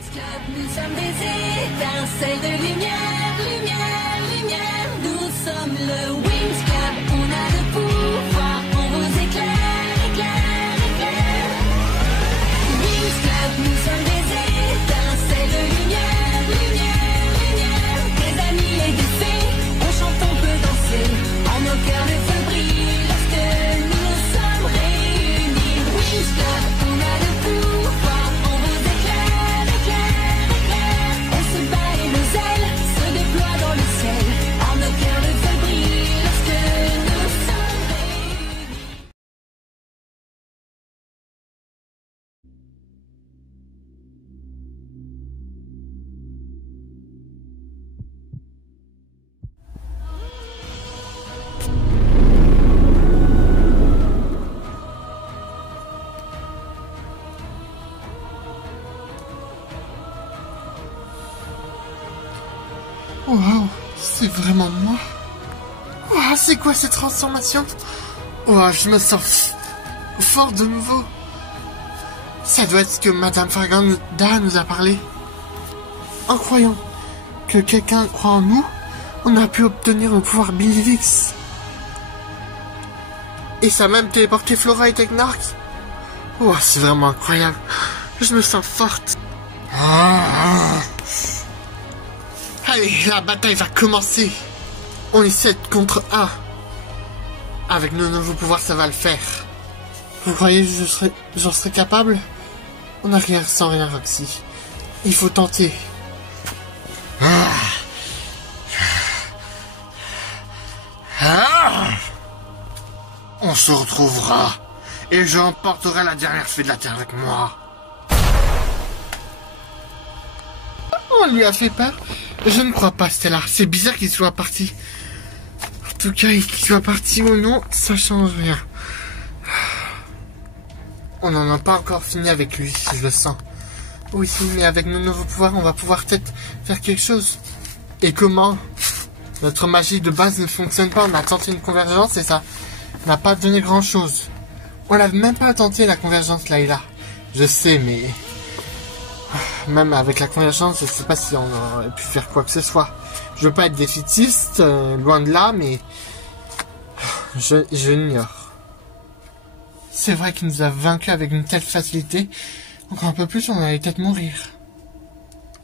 Nous sommes des étincelles de lumière, lumière, lumière. Nous sommes le Wings Club. On a le pouvoir, on vous éclaire, éclaire, éclaire. Wings Club, nous sommes des étincelles de lumière, lumière, lumière. Des amis et des fées, on chante, on peut danser. En nos cœurs le feu brille lorsque nous sommes réunis. Wings Club, on a le pouvoir, on vous éclaire, éclaire, éclaire. On se bat et nos ailes se déploient dans le ciel. En nos cœurs le feu brille lorsque nous sommes réunis. Waouh, c'est vraiment moi. Waouh, c'est quoi cette transformation? Waouh, je me sens fort de nouveau. Ça doit être ce que Madame Farganda nous a parlé. En croyant que quelqu'un croit en nous, on a pu obtenir le pouvoir Bilivix. Et ça a même téléporté Flora et Technarch. Waouh, c'est vraiment incroyable. Je me sens forte. Allez, la bataille va commencer. On est 7 contre 1. Avec nos nouveaux pouvoirs, ça va le faire. Vous croyez que j'en serais capable? On n'a rien sans rien, Roxy. Il faut tenter. On se retrouvera. Et j'emporterai la dernière fée de la Terre avec moi. On lui a fait peur? Je ne crois pas, Stella. C'est bizarre qu'il soit parti. En tout cas, qu'il soit parti ou non, ça change rien. On n'en a pas encore fini avec lui, je le sens. Oui, mais avec nos nouveaux pouvoirs, on va pouvoir peut-être faire quelque chose. Et comment? Notre magie de base ne fonctionne pas. On a tenté une convergence et ça n'a pas donné grand-chose. On l'a même pas tenté, la convergence, Layla. Je sais, mais... Même avec la convergence, je sais pas si on aurait pu faire quoi que ce soit. Je veux pas être défaitiste, loin de là, mais... Je l'ignore. C'est vrai qu'il nous a vaincus avec une telle facilité. Encore un peu plus, on allait peut-être mourir.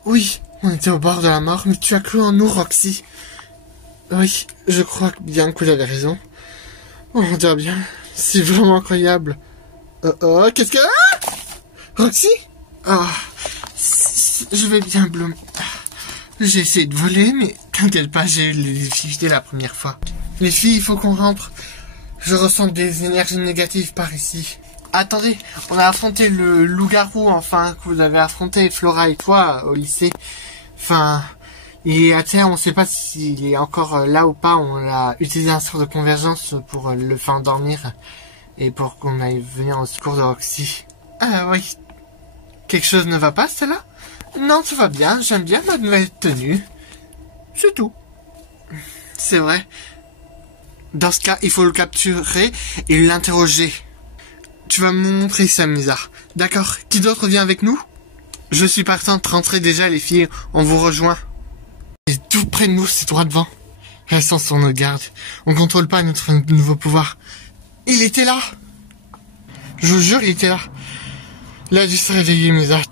Oui, on était au bord de la mort, mais tu as cru en nous, Roxy. Oui, je crois bien que vous avez raison. On dirait bien. C'est vraiment incroyable. Qu'est-ce que... Ah, Roxy? Je vais bien, Bloom. J'ai essayé de voler, mais t'inquiète pas, j'ai eu les difficultés la première fois. Les filles, il faut qu'on rentre. Je ressens des énergies négatives par ici. Attendez, on a affronté le loup-garou, enfin, que vous avez affronté, Flora et toi, au lycée. Enfin, il est à terre, on sait pas s'il est encore là ou pas. On a utilisé un sort de convergence pour le faire endormir et pour qu'on aille venir au secours de Roxy. Ah oui. Quelque chose ne va pas, Stella? Non, tout va bien. J'aime bien ma nouvelle tenue. C'est tout. C'est vrai. Dans ce cas, il faut le capturer et l'interroger. Tu vas me montrer ça, Misa. D'accord. Qui d'autre vient avec nous? Je suis partante. Rentrez déjà, les filles. On vous rejoint. Et tout près de nous, c'est droit devant. Restons sur nos gardes. On contrôle pas notre nouveau pouvoir. Il était là. Je vous jure, il était là. Il a dû se réveiller, Misa.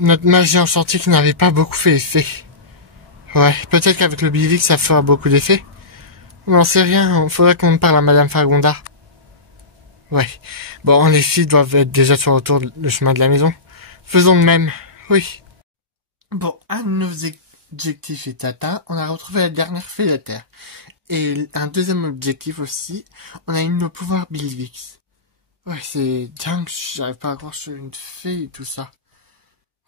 Notre magie enchantée qui n'avait pas beaucoup fait effet. Ouais, peut-être qu'avec le Bilivix, ça fera beaucoup d'effet. On n'en sait rien. Il faudrait qu'on parle à Madame Fargonda. Ouais. Bon, les filles doivent être déjà sur le retour du chemin de la maison. Faisons de même. Oui. Bon, un de nos objectifs est atteint. On a retrouvé la dernière fée de la Terre. Et un deuxième objectif aussi. On a eu nos pouvoirs Bilivix. Ouais, c'est dingue. J'arrive pas à croire sur une fée et tout ça.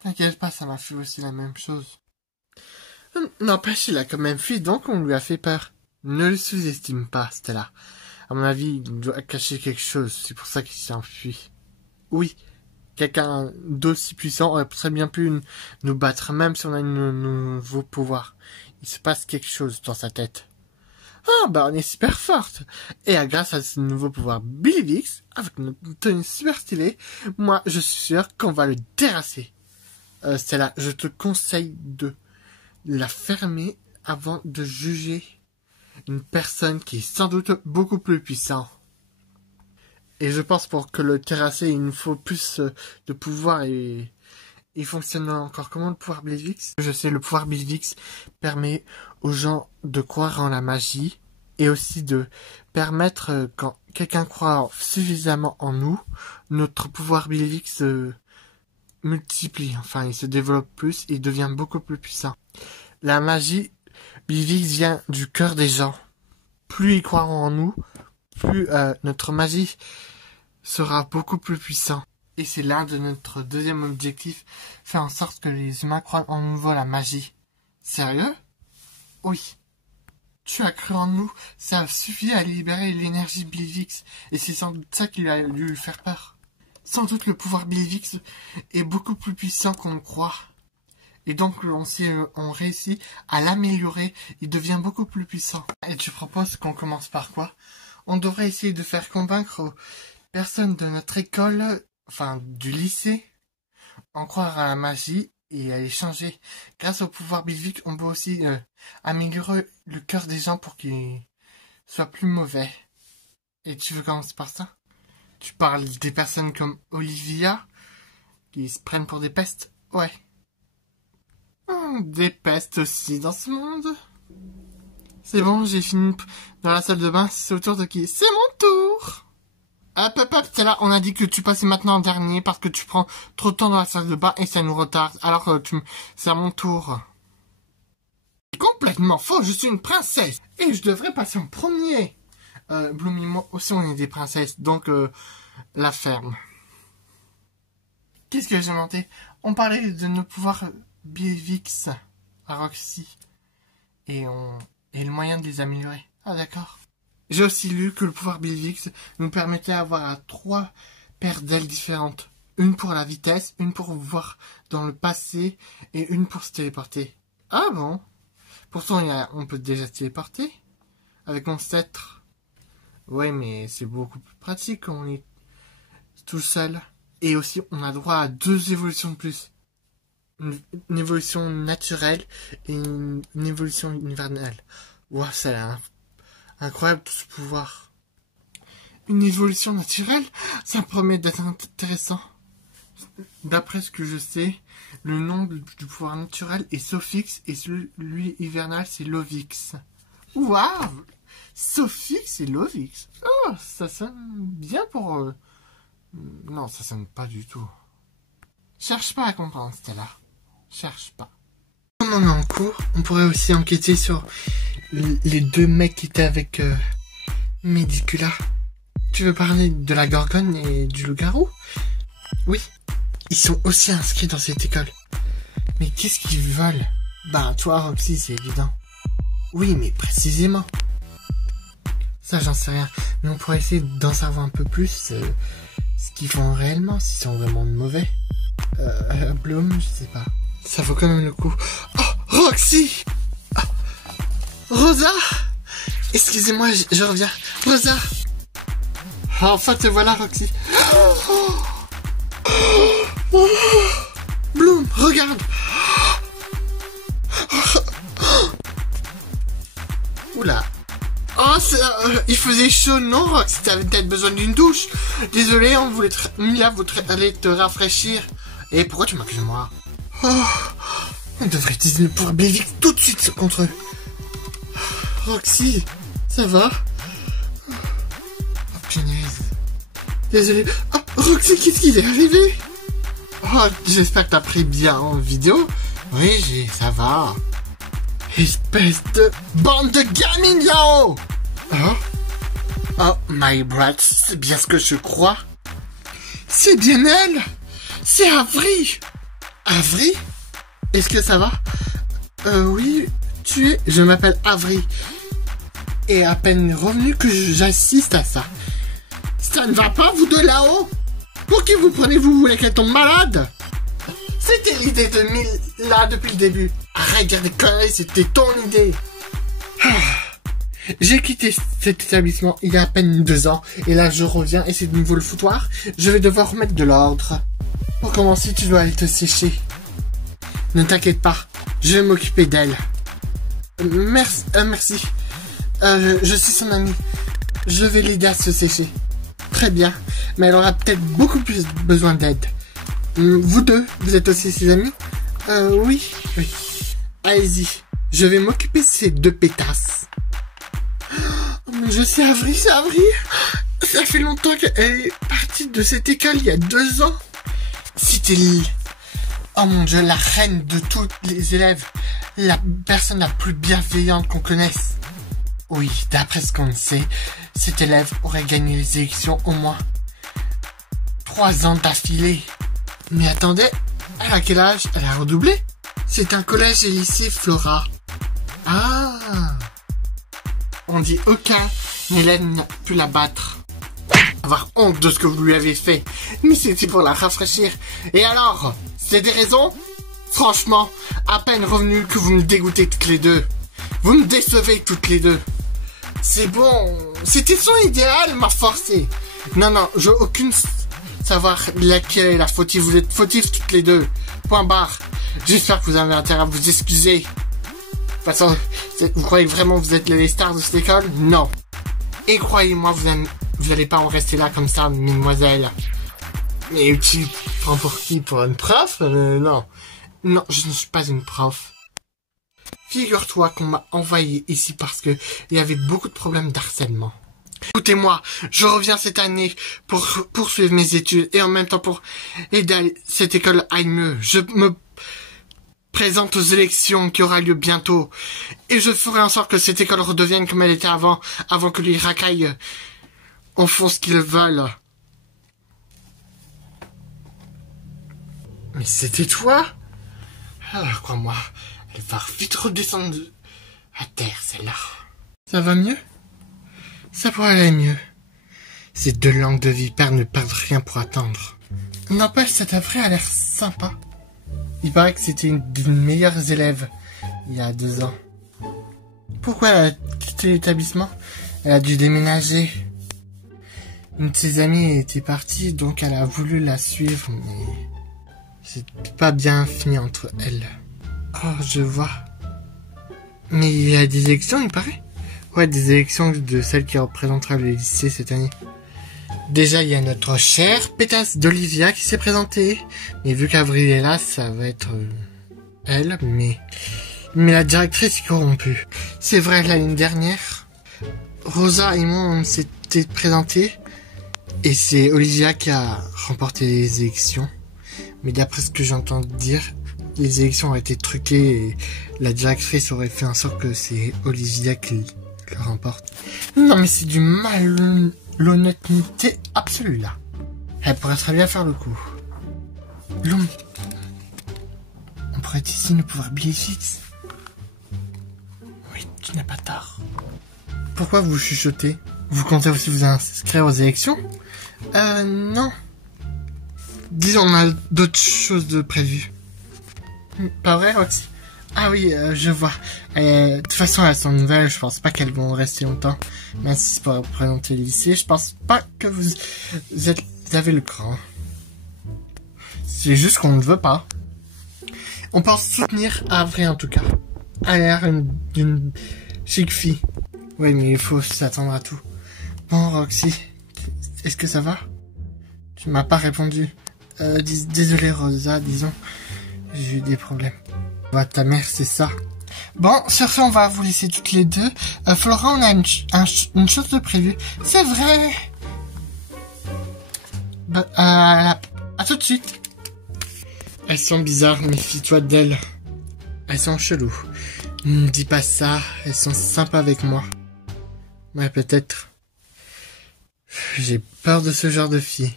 T'inquiète pas, ça m'a fait aussi la même chose. N'empêche, il a quand même fui, donc on lui a fait peur. Ne le sous-estime pas, Stella. À mon avis, il doit cacher quelque chose. C'est pour ça qu'il s'est enfui. Oui, quelqu'un d'aussi puissant aurait très bien pu nous battre, même si on a un nouveau pouvoir. Il se passe quelque chose dans sa tête. Ah, bah on est super forte. Et grâce à ce nouveau pouvoir Bilivix, avec une tenue super stylée, moi je suis sûr qu'on va le terrasser. Stella, je te conseille de la fermer avant de juger une personne qui est sans doute beaucoup plus puissante. Et je pense pour que le terrasser, il nous faut plus de pouvoir et il fonctionne encore comment le pouvoir Bilvix? Je sais, le pouvoir Bilvix permet aux gens de croire en la magie et aussi de permettre, quand quelqu'un croit suffisamment en nous, notre pouvoir Bilvix se multiplie, enfin il se développe plus, il devient beaucoup plus puissant. La magie Bilvix vient du cœur des gens. Plus ils croiront en nous, plus notre magie sera beaucoup plus puissant. Et c'est l'un de notre deuxième objectif, faire en sorte que les humains croient en nouveau la magie. Sérieux? Oui. Tu as cru en nous, ça a suffi à libérer l'énergie Bilvix, et c'est sans doute ça qui a dû lui faire peur. Sans doute le pouvoir Bilvix est beaucoup plus puissant qu'on le croit. Et donc on réussit à l'améliorer, il devient beaucoup plus puissant. Et tu proposes qu'on commence par quoi? On devrait essayer de faire convaincre aux personnes de notre école, enfin du lycée, en croire à la magie et à les changer. Grâce au pouvoir Bilvix, on peut aussi améliorer le cœur des gens pour qu'ils soient plus mauvais. Et tu veux commencer par ça? Tu parles des personnes comme Olivia, qui se prennent pour des pestes? Ouais. Des pestes aussi dans ce monde. C'est bon, j'ai fini dans la salle de bain. C'est au tour de qui? C'est mon tour. Hop, c'est là. On a dit que tu passais maintenant en dernier parce que tu prends trop de temps dans la salle de bain et ça nous retarde. Alors c'est à mon tour. C'est complètement faux. Je suis une princesse et je devrais passer en premier. Bloom et moi aussi on est des princesses, donc la ferme. Qu'est-ce que j'ai inventé? On parlait de nos pouvoirs Bilvix à Roxy et le moyen de les améliorer. Ah d'accord. J'ai aussi lu que le pouvoir Bilvix nous permettait d'avoir 3 paires d'ailes différentes. Une pour la vitesse, une pour voir dans le passé et une pour se téléporter. Ah bon? Pourtant on peut déjà se téléporter avec mon sceptre. Ouais, mais c'est beaucoup plus pratique quand on est tout seul. Et aussi, on a droit à 2 évolutions de plus. Une évolution naturelle et une évolution universelle. Wow, c'est incroyable tout ce pouvoir. Une évolution naturelle, ça me promet d'être intéressant. D'après ce que je sais, le nom du pouvoir naturel est Sophix et celui hivernal c'est Lovix. Waouh! Sophix et Lovix. Oh, ça sonne bien pour... Non, ça sonne pas du tout. Cherche pas à comprendre, Stella. Cherche pas. Comme on est en cours, on pourrait aussi enquêter sur les 2 mecs qui étaient avec Medicula. Tu veux parler de la Gorgone et du loup-garou? Oui. Ils sont aussi inscrits dans cette école. Mais qu'est-ce qu'ils veulent? Bah, toi, Roxy, c'est évident. Oui, mais précisément. Ça, j'en sais rien. Mais on pourrait essayer d'en savoir un peu plus ce qu'ils font réellement, s'ils sont vraiment mauvais. Bloom, je sais pas. Ça vaut quand même le coup. Oh, Roxy! Oh, Rosa! Excusez-moi, je reviens. Rosa! Enfin, te voilà, Roxy. Bloom, regarde! Oula! Oh, il faisait chaud, non, Rox? T'avais peut-être besoin d'une douche. Désolé, on voulait aller te rafraîchir. Et pourquoi tu m'accuses moi? Oh, on devrait utiliser le pouvoir Bilvix tout de suite contre eux. Roxy, ça va? Oh, punaise. Désolé. Oh, Roxy, qu'est-ce qu'il est arrivé? Oh, j'espère que t'as pris bien en vidéo. Oui, ça va. Espèce de bande de gamines là-haut! Oh, my brat, c'est bien ce que je crois. C'est bien elle! C'est Avery! Avery? Est-ce que ça va? Oui, je m'appelle Avery. Et à peine revenu que j'assiste à ça. Ça ne va pas, vous deux là-haut? Pour qui vous prenez, vous voulez qu'elle tombe malade? C'était l'idée de Mila depuis le début. Arrête de dire des conneries, c'était ton idée. J'ai quitté cet établissement il y a à peine 2 ans. Et là, je reviens et c'est de nouveau le foutoir. Je vais devoir remettre de l'ordre. Pour commencer, tu dois aller te sécher. Ne t'inquiète pas, je vais m'occuper d'elle. Merci. Je suis son ami. Je vais l'aider à se sécher. Très bien, mais elle aura peut-être beaucoup plus besoin d'aide. Vous deux, vous êtes aussi ses amis? Oui. Allez-y, je vais m'occuper de ces deux pétasses. Oh, mais je sais, Avery. Ça fait longtemps qu'elle est partie de cette école, il y a 2 ans. C'était oh mon Dieu, la reine de tous les élèves. La personne la plus bienveillante qu'on connaisse. Oui, d'après ce qu'on sait, cet élève aurait gagné les élections au moins 3 ans d'affilée. Mais attendez, elle a quel âge? Elle a redoublé? C'est un collège et lycée Flora. Ah! On dit aucun élève n'a pu la battre. Avoir honte de ce que vous lui avez fait. Mais c'était pour la rafraîchir. Et alors? C'est des raisons? Franchement, à peine revenu que vous me dégoûtez toutes les deux. Vous me décevez toutes les deux. C'est bon. C'était son idéal, m'a forcé. Non, je veux aucune savoir laquelle est la fautive. Vous êtes fautives toutes les deux. Point barre. J'espère que vous avez intérêt à vous excuser. De toute façon, vous croyez vraiment que vous êtes les stars de cette école? Non. Et croyez-moi, vous n'allez pas en rester là comme ça, mesdemoiselles. Mais tu prends pour qui? Pour une prof? Non. Non, je ne suis pas une prof. Figure-toi qu'on m'a envoyé ici parce que il y avait beaucoup de problèmes d'harcèlement. Écoutez-moi, je reviens cette année pour poursuivre mes études et en même temps pour aider cette école aille mieux. Je me présente aux élections qui aura lieu bientôt et je ferai en sorte que cette école redevienne comme elle était avant que les racailles en font ce qu'ils veulent. Mais c'était toi? Alors, crois-moi, elle va vite redescendre à terre, celle-là. Ça va mieux? Ça pourrait aller mieux. Ces 2 langues de vipère ne perdent rien pour attendre. N'empêche, cette Avery a l'air sympa. Il paraît que c'était une des meilleures élèves il y a 2 ans. Pourquoi elle a quitté l'établissement? Elle a dû déménager. Une de ses amies était partie, donc elle a voulu la suivre, mais c'est pas bien fini entre elles. Oh, je vois. Mais il y a des élections, il paraît? Ouais, des élections de celle qui représentera le lycée cette année. Déjà, il y a notre chère pétasse d'Olivia qui s'est présentée. Mais vu qu'Avril est là, ça va être elle, mais la directrice est corrompue. C'est vrai, l'année dernière, Rosa et moi, on s'était présentés. Et c'est Olivia qui a remporté les élections. Mais d'après ce que j'entends dire, les élections ont été truquées et la directrice aurait fait en sorte que c'est Olivia qui le remporte. Non mais c'est du malhonnêteté absolue là. Elle pourrait très bien faire le coup. Loom, on pourrait ici nos pouvoirs billets fixes. Oui, tu n'as pas tort. Pourquoi vous chuchotez? Vous comptez aussi vous inscrire aux élections? Non. Disons, on a d'autres choses de prévues. Pas vrai, Roxy? Ah oui, je vois. De toute façon, elles sont nouvelles, je pense pas qu'elles vont rester longtemps. Même si c'est pour représenter le lycée, je pense pas que vous avez le cran. C'est juste qu'on ne veut pas. On pense soutenir Avery en tout cas. Elle a l'air d'une chic fille. Oui, mais il faut s'attendre à tout. Bon, Roxy, est-ce que ça va? Tu m'as pas répondu. Désolé, Rosa, disons. J'ai eu des problèmes. Bah, ta mère, c'est ça. Bon, sur ce, on va vous laisser toutes les deux. Flora, on a une chose de prévue. C'est vrai. Bah, à tout de suite. Elles sont bizarres, méfie-toi d'elles. Elles sont cheloues. Ne dis pas ça, elles sont sympas avec moi. Ouais, peut-être. J'ai peur de ce genre de fille.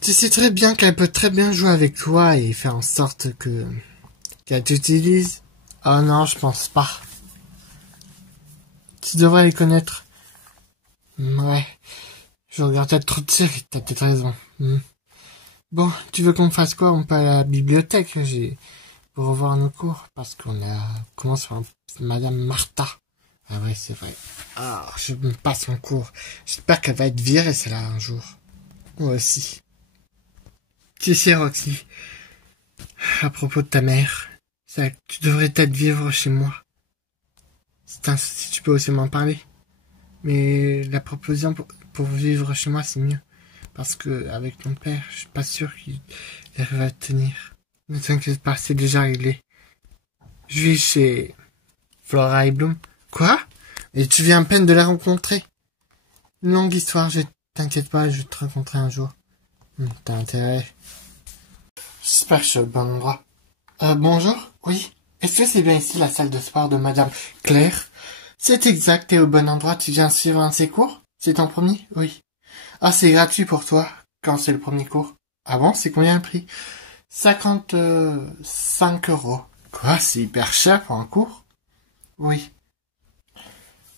Tu sais très bien qu'elle peut très bien jouer avec toi et faire en sorte qu'elle t'utilise. Oh non, je pense pas. Tu devrais les connaître. Ouais. Je regarde peut-être trop de séries, t'as peut-être raison. Bon, tu veux qu'on fasse quoi? On peut aller à la bibliothèque, pour revoir nos cours, parce qu'on commence par Madame Martha. Ah ouais, c'est vrai. Ah, je me passe mon cours. J'espère qu'elle va être virée, celle-là, un jour. Moi aussi. Tu sais, Roxy, à propos de ta mère. Tu devrais peut-être vivre chez moi. Si tu peux aussi m'en parler. Mais la proposition pour vivre chez moi, c'est mieux. Parce que avec ton père, je suis pas sûr qu'il arrive à tenir. Ne t'inquiète pas, c'est déjà réglé. Je vis chez Flora et Bloom. Quoi? Et tu viens à peine de la rencontrer? Une longue histoire, t'inquiète pas, je vais te rencontrer un jour. T'as intérêt. J'espère que je suis au bon endroit. Bonjour? Oui. Est-ce que c'est bien ici la salle de sport de Madame Claire? C'est exact, t'es au bon endroit, tu viens suivre un de ses cours? C'est ton premier? Oui. Ah, c'est gratuit pour toi, quand c'est le premier cours. Ah bon, c'est combien le prix? 55 €. Quoi, c'est hyper cher pour un cours? Oui.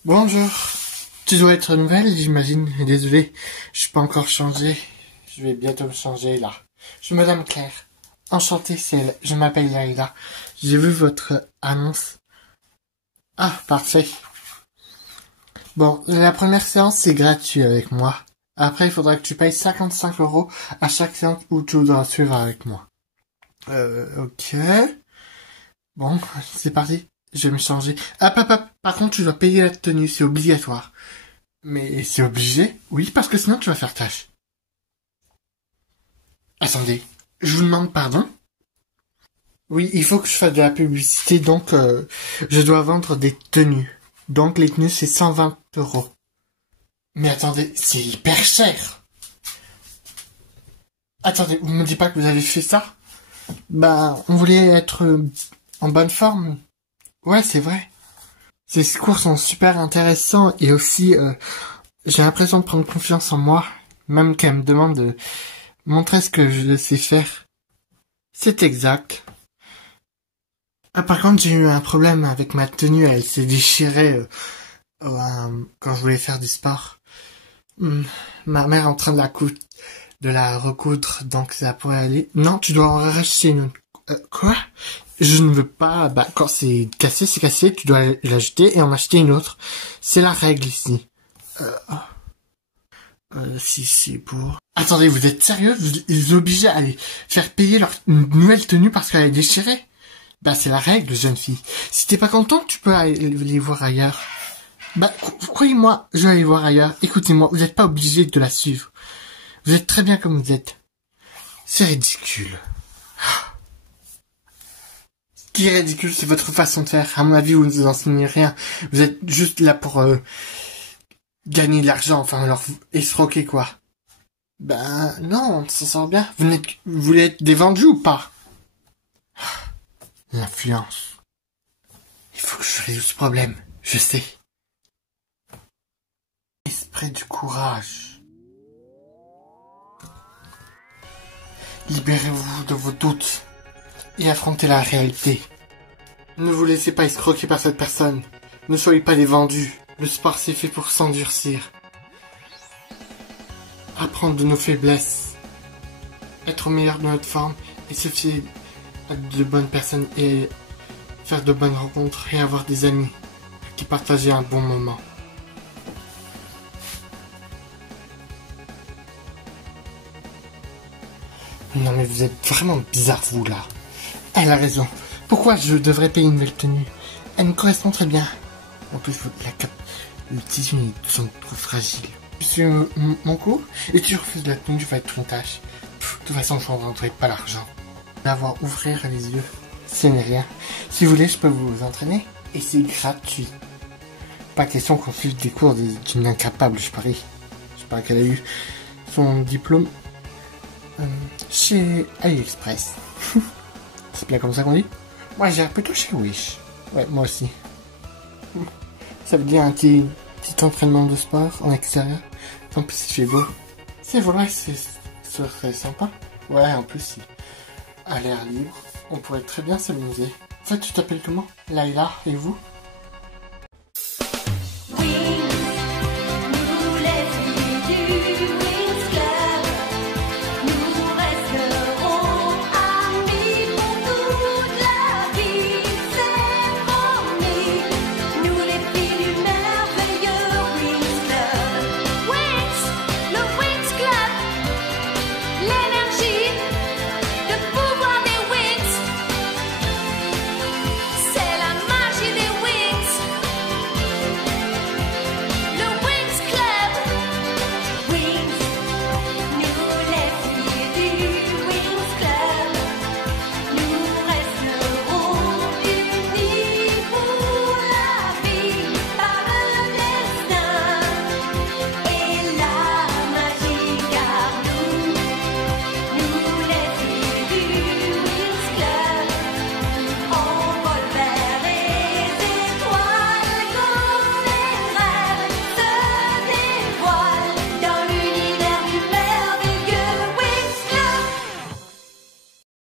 Bonjour. Tu dois être nouvelle, j'imagine. Désolé, je suis pas encore changé. Je vais bientôt me changer, là. Je suis Madame Claire. Enchantée, je m'appelle Laila. J'ai vu votre annonce. Ah, parfait. Bon, la première séance, c'est gratuit avec moi. Après, il faudra que tu payes 55 € à chaque séance où tu dois suivre avec moi. Ok. Bon, c'est parti. Je vais me changer. Par contre, tu dois payer la tenue, c'est obligatoire. Mais c'est obligé? Oui, parce que sinon tu vas faire tâche. Attendez, je vous demande pardon? Oui, il faut que je fasse de la publicité, donc je dois vendre des tenues. Donc les tenues, c'est 120 €. Mais attendez, c'est hyper cher. Attendez, vous me dites pas que vous avez fait ça? Bah, on voulait être en bonne forme. Ouais, c'est vrai. Ces cours sont super intéressants et aussi, j'ai l'impression de prendre confiance en moi. Même qu'elle me demande de montrer ce que je sais faire. C'est exact. Ah, par contre, j'ai eu un problème avec ma tenue. Elle s'est déchirée quand je voulais faire du sport. Ma mère est en train de la recoudre, donc ça pourrait aller. Non, tu dois en racheter une. Quoi? Je ne veux pas. Bah, quand c'est cassé, tu dois la jeter et en acheter une autre. C'est la règle ici. Si c'est pour... Attendez, vous êtes sérieux? Vous les obligez à aller faire payer leur nouvelle tenue parce qu'elle est déchirée? Bah, c'est la règle, jeune fille. Si t'es pas content, tu peux aller les voir ailleurs. Bah, croyez-moi, je vais aller voir ailleurs. Écoutez-moi, vous n'êtes pas obligé de la suivre. Vous êtes très bien comme vous êtes. C'est ridicule. Ce qui est ridicule, c'est votre façon de faire. À mon avis, vous ne vous enseignez rien. Vous êtes juste là pour gagner de l'argent, enfin, leur escroquer, quoi. Ben, non, ça sort bien. Vous voulez être des vendus ou pas? L'influence. Il faut que je résolve ce problème. Je sais. Esprit du courage. Libérez-vous de vos doutes et affrontez la réalité. Ne vous laissez pas escroquer par cette personne. Ne soyez pas des vendus. Le sport c'est fait pour s'endurcir. Apprendre de nos faiblesses. Être au meilleur de notre forme et se fier à de bonnes personnes et faire de bonnes rencontres et avoir des amis qui partagent un bon moment. Non mais vous êtes vraiment bizarre vous là. Elle a raison. Pourquoi je devrais payer une nouvelle tenue? Elle me correspond très bien. En plus la cape, le tissu sont trop fragiles. Sur mon cou et tu refuses la tenue, tu vas être une tâche. De toute façon je ne rendrai pas l'argent. D'avoir ouvrir les yeux, ce n'est rien. Si vous voulez je peux vous entraîner et c'est gratuit. Pas question qu'on suive des cours d'une incapable, je parie. Je parie qu'elle a eu son diplôme chez AliExpress. C'est bien comme ça qu'on dit? Moi j'irais plutôt chez Wish. Ouais, moi aussi. Ça veut dire un petit entraînement de sport en extérieur. En plus il fait beau. C'est vrai, ce serait sympa. Ouais, en plus à l'air libre, on pourrait très bien s'amuser. En fait, tu t'appelles comment? Laila, et vous?